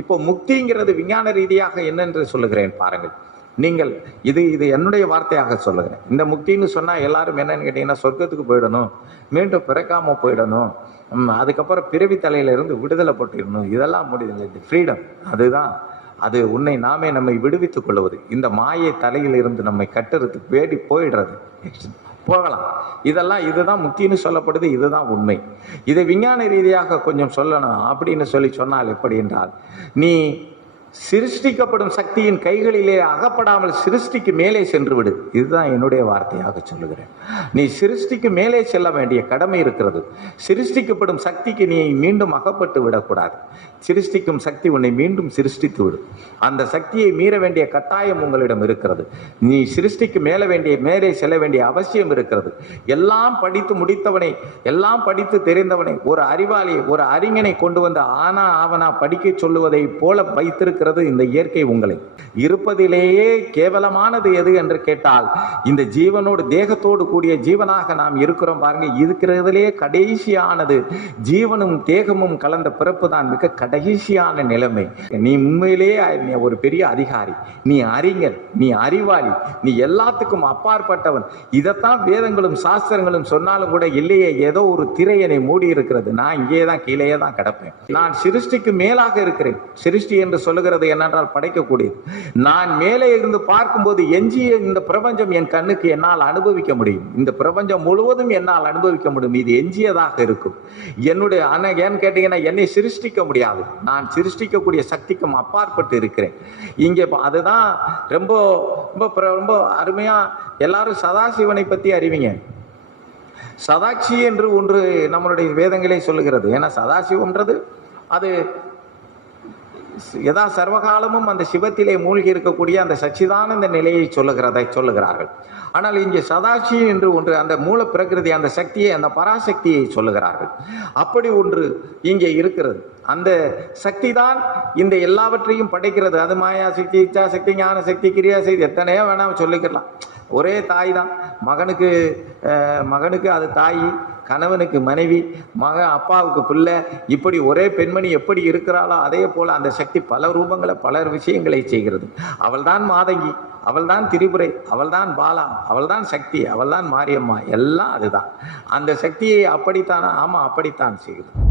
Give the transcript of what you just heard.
இப்போ முக்திங்கிறது விஞ்ஞான ரீதியாக என்னென்று சொல்லுகிறேன் பாருங்கள். நீங்கள் இது இது என்னுடைய வார்த்தையாக சொல்லுகிறேன். இந்த முக்தின்னு சொன்னால் எல்லாரும் என்னன்னு கேட்டிங்கன்னா சொர்க்கத்துக்கு போயிடணும் மீண்டும் பிறக்காம போயிடணும் அதுக்கப்புறம் பிறவி தலையிலிருந்து விடுதலை போட்டிடணும் இதெல்லாம் முடியல இது ஃப்ரீடம் அதுதான். அது உன்னை நாமே நம்மை விடுவித்துக் கொள்வது. இந்த மாயை தலையில் இருந்து நம்மை கட்டுறது வேடி போயிடுறது. போகலாம். இதெல்லாம் இதுதான் முக்கியன்னு சொல்லப்படுது இதுதான் உண்மை. இதை விஞ்ஞான ரீதியாக கொஞ்சம் சொல்லணும் அப்படின்னு சொல்லி சொன்னால் எப்படி என்றால் நீ சிருஷ்டிக்கப்படும் சக்தியின் கைகளிலே அகப்படாமல் சிருஷ்டிக்கு மேலே சென்று விடு இதுதான் என்னுடைய வார்த்தையாக சொல்லுகிறேன். நீ சிருஷ்டிக்கு மேலே செல்ல வேண்டிய கடமை இருக்கிறது. சிருஷ்டிக்கப்படும் சக்திக்கு நீ மீண்டும் அகப்பட்டு விடக்கூடாது. சிருஷ்டிக்கும் சக்தி உன்னை மீண்டும் சிருஷ்டித்து விடும் அந்த சக்தியை மீற வேண்டிய கட்டாயம் உங்களிடம் இருக்கிறது. நீ சிருஷ்டிக்கு மேல வேண்டிய மேலே செல்ல வேண்டிய அவசியம் இருக்கிறது. எல்லாம் படித்து முடித்தவனை எல்லாம் படித்து தெரிந்தவனை ஒரு அறிவாளி ஒரு அறிஞனை கொண்டு வந்து ஆனா ஆவனா படிக்க சொல்லுவதை போல வைத்திருக்கிறது இந்த இயற்கை உங்களை. இருப்பதிலேயே கேவலமானது எது என்று கேட்டால் இந்த ஜீவனோடு தேகத்தோடு கூடிய ஜீவனாக நாம் இருக்கிறோம் பாருங்க இருக்கிறதுலே கடைசியானது. ஜீவனும் தேகமும் கலந்த பிறப்பு தான் மிக கடைசியான நிலைமை. நீ உண்மையிலேயே நீ ஒரு பெரிய அதிகாரி. நீ அறிஞர் நீ அறிவாளி. நீ எல்லாத்துக்கும் அப்பாற்பட்டவன். இதைத்தான் வேதங்களும் சாஸ்திரங்களும் சொன்னாலும் கூட இல்லையே ஏதோ ஒரு திரையனை மூடி இருக்கிறது. நான் இங்கே தான் கீழேயே தான் கிடப்பேன். நான் சிருஷ்டிக்கு மேலாக இருக்கிறேன். சிருஷ்டி என்று சொல்லுகிறது என்னென்றால் படைக்கக்கூடியது. நான் மேலே இருந்து பார்க்கும்போது எஞ்சிய இந்த பிரபஞ்சம் என் கண்ணுக்கு என்னால் அனுபவிக்க முடியும். இந்த பிரபஞ்சம் முழுவதும் என்னால் அனுபவிக்க முடியும். இது எஞ்சியதாக இருக்கும். என்னுடைய அண்ணன் ஏன்னு கேட்டீங்கன்னா என்னை சிருஷ்டிக்க முடியாது. நான் சிருஷ்டிக்கக்கூடிய சக்திக்கும் அப்பாற்பட்டு இருக்கிறேன். இங்கே அதுதான் ரொம்ப ரொம்ப பிர- ரொம்ப அருமையா எல்லாரும் சதாசிவனை பத்தி அறிவிங்க. சதாட்சி என்று ஒன்று நம்மளுடைய வேதங்களே சொல்லுகிறது. ஏன்னா சதாசிவம்ன்றது அது எதா சர்வகாலமும் அந்த சிவத்திலே மூழ்கி இருக்கக்கூடிய அந்த சச்சிதானந்த நிலையை சொல்லுகிறதை சொல்லுகிறார்கள். ஆனால் இங்கே சதாசி என்று ஒன்று அந்த மூல பிரகிருதி அந்த சக்தியை அந்த பராசக்தியை சொல்லுகிறார்கள். அப்படி ஒன்று இங்கே இருக்கிறது. அந்த சக்தி தான் இந்த எல்லாவற்றையும் படைக்கிறது. அது மாயா சக்தி இச்சா சக்தி ஞான சக்தி கிரியா சக்தி எத்தனையோ வேணாம் சொல்லிக்கலாம் ஒரே தாய் தான் மகனுக்கு மகனுக்கு அது தாய் கணவனுக்கு மனைவி மக அப்பாவுக்கு பிள்ளை இப்படி ஒரே பெண்மணி எப்படி இருக்கிறாளோ அதே போல அந்த சக்தி பல ரூபங்களை பல விஷயங்களை செய்கிறது. அவள்தான் மாதங்கி அவள்தான் திரிபுரை அவள்தான் பாலா அவள்தான் சக்தி அவள்தான் மாரியம்மா எல்லாம் அதுதான். அந்த சக்தியை அப்படித்தானா? ஆமாம் அப்படித்தான் செய்கிறது